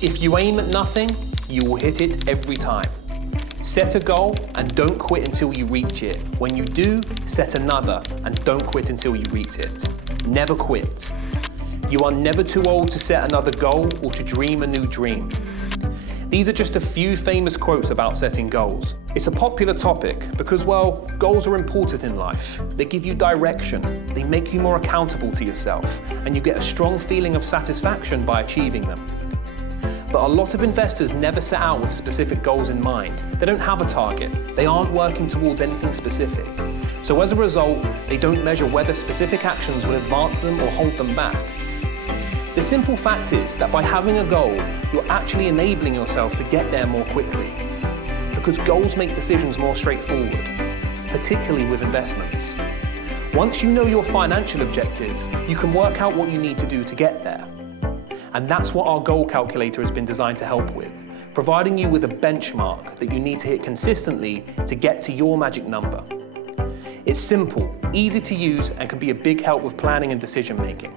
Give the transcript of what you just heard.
If you aim at nothing, you will hit it every time. Set a goal and don't quit until you reach it. When you do, set another and don't quit until you reach it. Never quit. You are never too old to set another goal or to dream a new dream. These are just a few famous quotes about setting goals. It's a popular topic because, well, goals are important in life. They give you direction, they make you more accountable to yourself, and you get a strong feeling of satisfaction by achieving them. But a lot of investors never set out with specific goals in mind. They don't have a target. They aren't working towards anything specific. So as a result, they don't measure whether specific actions will advance them or hold them back. The simple fact is that by having a goal, you're actually enabling yourself to get there more quickly. Because goals make decisions more straightforward, particularly with investments. Once you know your financial objective, you can work out what you need to do to get there. And that's what our goal calculator has been designed to help with, providing you with a benchmark that you need to hit consistently to get to your magic number. It's simple, easy to use, and can be a big help with planning and decision making.